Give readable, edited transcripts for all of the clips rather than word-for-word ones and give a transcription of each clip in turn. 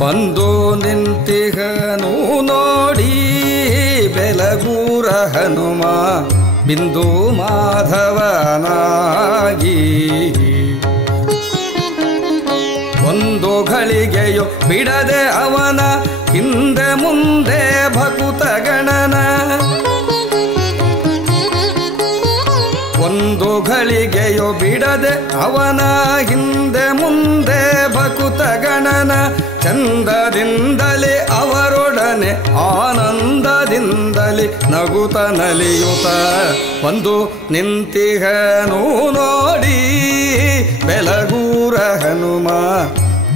ಬಂದು ನಿಂತಿಹನು ನೋಡಿ ಬೆಲಗೂರ ಹನುಮ ಬಿಂದು ಮಾಧವನಾಗಿ ಒಂದು ಘಳಿಗೆಯು ಬಿಡದೆ ಅವನ ಹಿಂದೆ ಮುಂದೆ ಭಕುತ ಗಣನ ಒಂದು ಘಳಿಗೆಯು ಬಿಡದೆ ಅವನ ಹಿಂದೆ ಮುಂದೆ ಭಕುತ ಗಣನ ಚಂದದಿಂದಲೇ ಅವರೊಡನೆ ಆನಂದದಿಂದಲೇ ನಗುತ ನಲಿಯುತ ಬಂದು ನಿಂತಿಹನು ನೋಡಿ ಬೆಲಗೂರ ಹನುಮ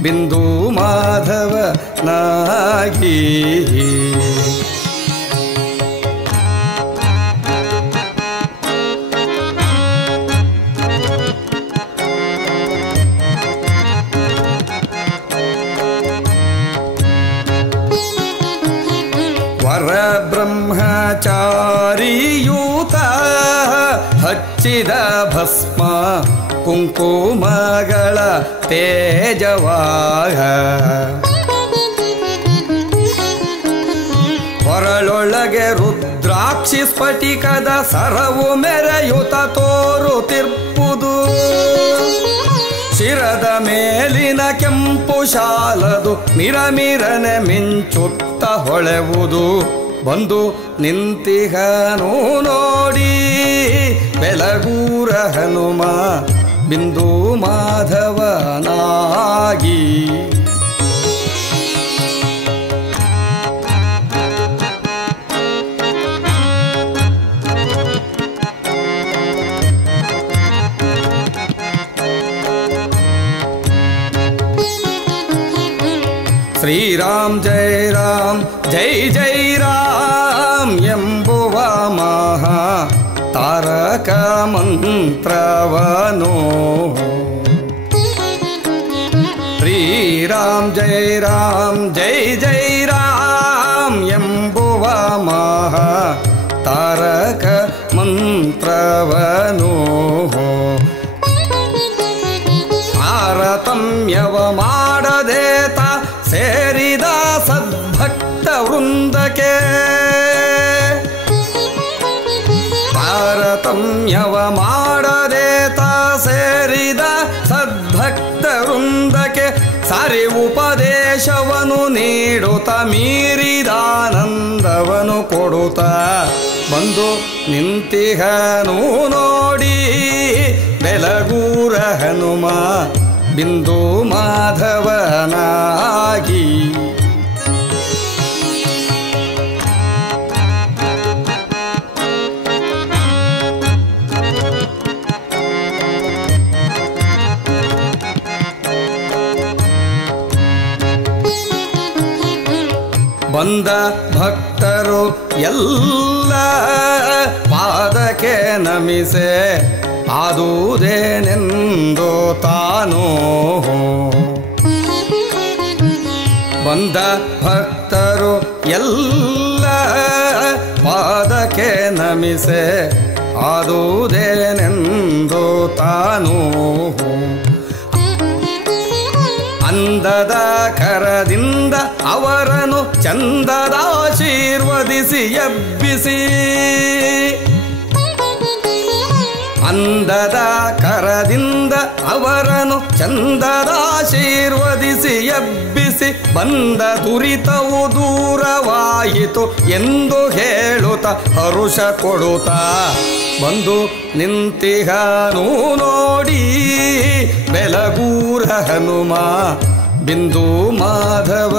ಬಿಂದು ಮಾಧವನಾಗಿ ವರಬ್ರಹ್ಮಚಾರಿಯೂತ ಹಚ್ಚಿದ ಭಸ್ಮ ಕುಂಕುಮಗಳ ತೇಜವಾಗ ಹೊರಳೊಳಗೆ ರುದ್ರಾಕ್ಷಿ ಸ್ಫಟಿಕದ ಸರವು ಮೆರೆಯುತ ತೋರುತ್ತಿರ್ಪುದು ಶಿರದ ಮೇಲಿನ ಕೆಂಪು ಶಾಲದು ಮಿರಮಿರನೆ ಮಿಂಚುತ್ತ ಹೊಳೆವುದು ಬಂದು ನಿಂತಿಹನು ನೋಡಿ ಬೆಲಗೂರ ಹನುಮ ಬಿಂದು ಮಾಧವನಾಗಿ ಶ್ರೀರಾಮ್ ಜೈ ಜೈ ರಾಮ್ ಎಂಬುವ ಮಹಾ ತಾರಕ ಮಂತ್ರವನು ಶ್ರೀರಾಮ್ ಜೈ ಜೈ ರಾಮ್ ಎಂಬುವ ಮಹಾ ತಾರಕ ಮಂತ್ರವನು ತಾರತಮ್ಯವ ಮಾಡದೇತ ಸೇರಿದ ಸದ್ಭಕ್ತ ವೃಂದಕ್ಕೆ ತಾರತಮ್ಯವ ಮಾಡದೇತ ಸೇರಿದ ಸದ್ಭಕ್ತ ವೃಂದಕ್ಕೆ ಸರಿ ಉಪದೇಶವನು ನೀಡುತ್ತ ಮೀರಿದಾನಂದವನು ಕೊಡುತ್ತ ಬಂದು ನಿಂತಿಹನು ನೋಡಿ ಬೆಲಗೂರ ಹನುಮ ಬಿಂದು ಮಾಧವನಾಗಿ ಬಂದ ಭಕ್ತರು ಎಲ್ಲ ಪಾದಕ್ಕೆ ನಮಿಸೆ ಆದುದೇನೆಂದು ತಾನು ಬಂದ ಭಕ್ತರು ಎಲ್ಲ ಪಾದಕ್ಕೆ ನಮಿಸೆ ಆದುದೇನೆಂದು ತಾನು ಅಂದದ ಕರದಿಂದ ಅವರನ್ನು ಚಂದದಾಶೀರ್ವದಿಸಿ ಎಬ್ಬಿಸಿ ಅಂದದ ಕರದಿಂದ ಅವರನ್ನು ಚಂದದಾಶೀರ್ವದಿಸಿ ಎಬ್ಬಿಸಿ ಬಂದ ದುರಿತವು ದೂರವಾಯಿತು ಎಂದು ಹೇಳುತ್ತ ಹರುಷ ಕೊಡುತ್ತ ಬಂದು ನಿಂತಿಹನು ನೋಡಿ ಬೆಲಗೂರ ಹನುಮ ಬಿಂದು ಮಾಧವನಾಗಿ